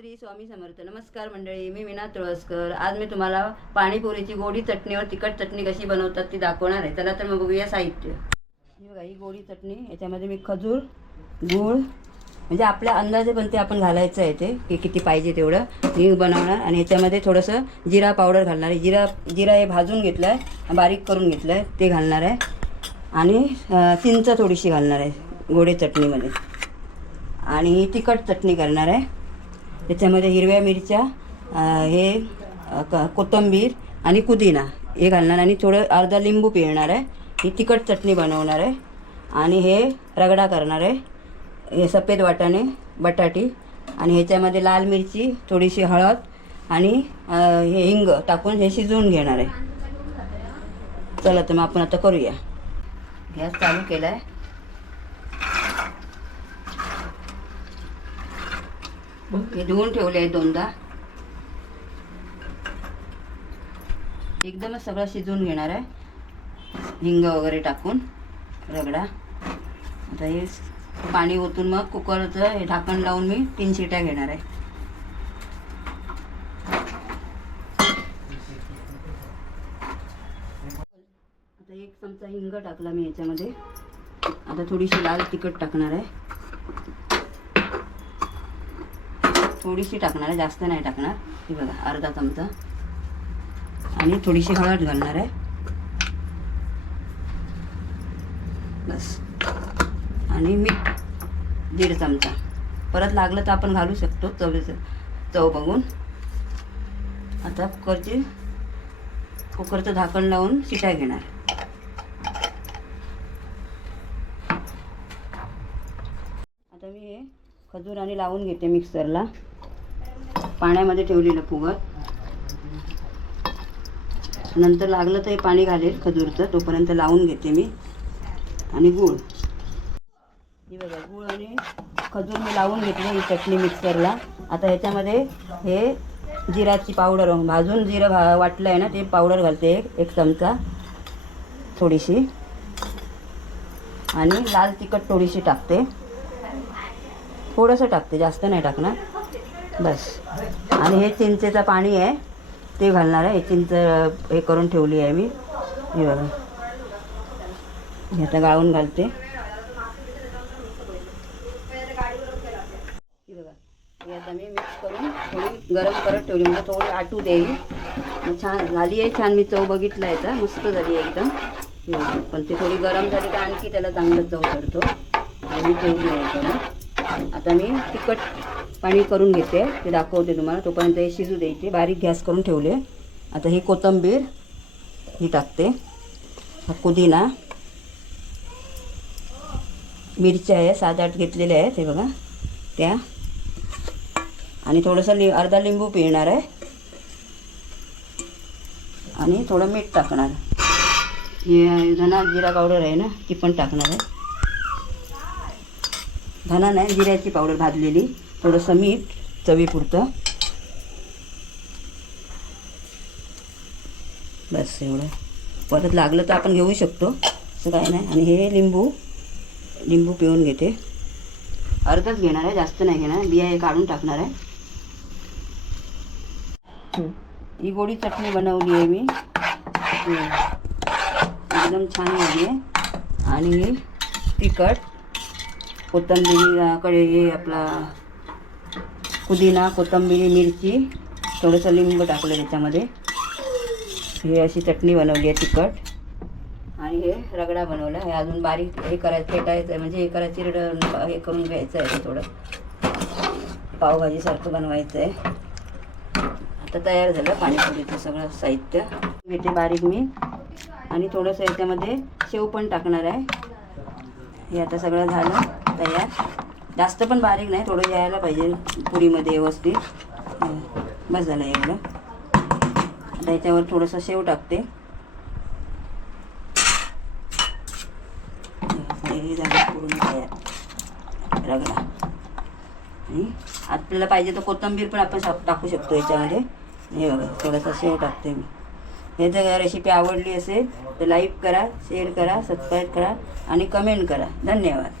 श्री स्वामी समर्थ. नमस्कार मंडळी, मी मीना तुळसकर. आज मी तुम्हाला पाणीपुरीची गोडी चटणी और तिखट चटणी कशी बनवतात ती दाखवणार आहे. चला तर मग बघूया साहित्य. ही बघा, ही गोडी चटणी. याच्यामध्ये मी खजूर, गूळ म्हणजे आपल्या अंदाजे पण ते आपण घालायचं आहे ते की किती पाहिजे तेवढं मी बनवणार. आणि याच्यामध्ये थोडंसं जिरा पावडर घालणार आहे. जिरा हे भाजून घेतलं आहे, बारीक करून घेतलं आहे, ते घालणार आहे. आणि चिंच थोडीशी घालणार आहे गोडी चटणीमध्ये. आणि ही तिखट चटणी करणार आहे. त्याच्यामध्ये हिरव्या मिरच्या, कोथिंबीर आणि पुदिना हे घालणार. आणि थोडं अर्धा लिंबू पिळणार आहे. ही तिखट चटणी बनवणार आहे. आणि हे रगडा करणार आहे. हे सफेद वाटाणे, बटाटी आणि ह्याच्यामध्ये लाल मिरची, थोडीशी हळद आणि हे हिंग टाकून हे शिजवून घेणार आहे. चला तर मग आपण आता करूया. गॅस चालू केला आहे. हे धुवून ठेवले आहे दोनदा. एकदमच सगळं शिजवून घेणार आहे हिंग वगैरे टाकून रगडा. आता हे पाणी ओतून मग कुकरचं हे ढाकण लावून मी 3 शिट्या घेणार आहे. आता 1 चमचा हिंग टाकला मी याच्यामध्ये. आता थोडीशी लाल तिखट टाकणार आहे, थोडीशी टाकणार आहे, जास्त नाही टाकणार. हे बघा, अर्धा चमचा. आणि थोडीशी हळद घालणार आहे बस. आणि मीठ 1.5 चमचा. परत लागलं तर आपण घालू शकतो चव बघून. आता कुकरचं झाकण लावून शिट्या घेणार. आता मी हे खजूर आणि लावून घेते मिक्सरला. पाण्यामध्ये ठेवलेलं फुगत. नंतर लागलं तर हे पाणी घालेल खजूरचं, तोपर्यंत लावून घेते मी. आणि गूळ, ही बघा, गूळ आणि खजूर मी लावून घेतले ही चटणी मिक्सरला. आता ह्याच्यामध्ये हे जिराची पावडर, भाजून जिरं वाटलं आहे ना, ते पावडर घालते 1 चमचा थोडीशी. आणि लाल तिखट थोडीशी टाकते, थोडंसं टाकते, जास्त नाही टाकणार बस. आणि हे चिंचेचं पाणी आहे ते घालणार आहे. हे चिंच हे करून ठेवली आहे मी. हे बघा, हे आता गाळून घालते. हे बघा, हे आता मी मिक्स करून थोडी गरम करत ठेवली, म्हणजे थोडी आटू देईल. छान झाली आहे, छान. मी चव बघितला आहे, मस्त झाली आहे एकदम. पण ती थोडी गरम झाली तर आणखी त्याला चांगलं चव चढतो. मी ठेवली आहे. आता मी तिखट पाणी करून घेते, ते दाखवते तुम्हाला. तोपर्यंत हे शिजू द्यायचे. बारीक गॅस करून ठेवले. आता ही कोथिंबीर ही टाकते, पुदिना, मिरच्या आहे 7-8 घेतलेल्या आहेत, हे बघा त्या. आणि थोडंसं अर्धा लिंबू पिळणार आहे. आणि थोडं मीठ टाकणार. हे धना जिरा पावडर आहे ना, ती पण टाकणार आहे. धना नाही, जिऱ्याची पावडर भाजलेली. थोडंसं मीठ चवीपुरतं बस, एवढं. परत लागलं तर आपण घेऊ शकतो, असं काय नाही. आणि हे लिंबू पिळून घेते. अर्धच घेणार आहे, जास्त नाही घेणार. बिया हे काढून टाकणार आहे. ही गोडी चटणी बनवली आहे मी, एकदम छान झाली आहे. आणि तिखट, कोथिंबीरीकडे हे आपला पुदिना, कोथिंबीर, मिरची, थोडंसं लिंबू टाकलं त्याच्यामध्ये. हे अशी चटणी बनवली आहे तिखट. आणि हे रगडा बनवला आहे. अजून बारीक हे करायचं, फेटायचं आहे, म्हणजे हे करायची हे करून घ्यायचं आहे. थोडं पावभाजीसारखं बनवायचं आहे. आता तयार झालं पाणीपुरीचं सगळं साहित्य. घेते बारीक मी. आणि थोडंसं याच्यामध्ये शेव पण टाकणार आहे. हे आता सगळं झालं तयार. जास्त पण बारीक नाही, थोडं यायला पाहिजे पुरीमध्ये व्यवस्थित. बस झालं एवढं. आता याच्यावर थोडंसं शेव टाकते. हे झालं पूर्ण तयार रगडा. आणि आपल्याला पाहिजे तर कोथिंबीर पण आपण टाकू शकतो याच्यामध्ये. हे बघा, थोडंसं शेव टाकते मी. हे जर रेसिपी आवडली असेल तर लाईक करा, शेअर करा, सबस्क्राईब करा आणि कमेंट करा. धन्यवाद.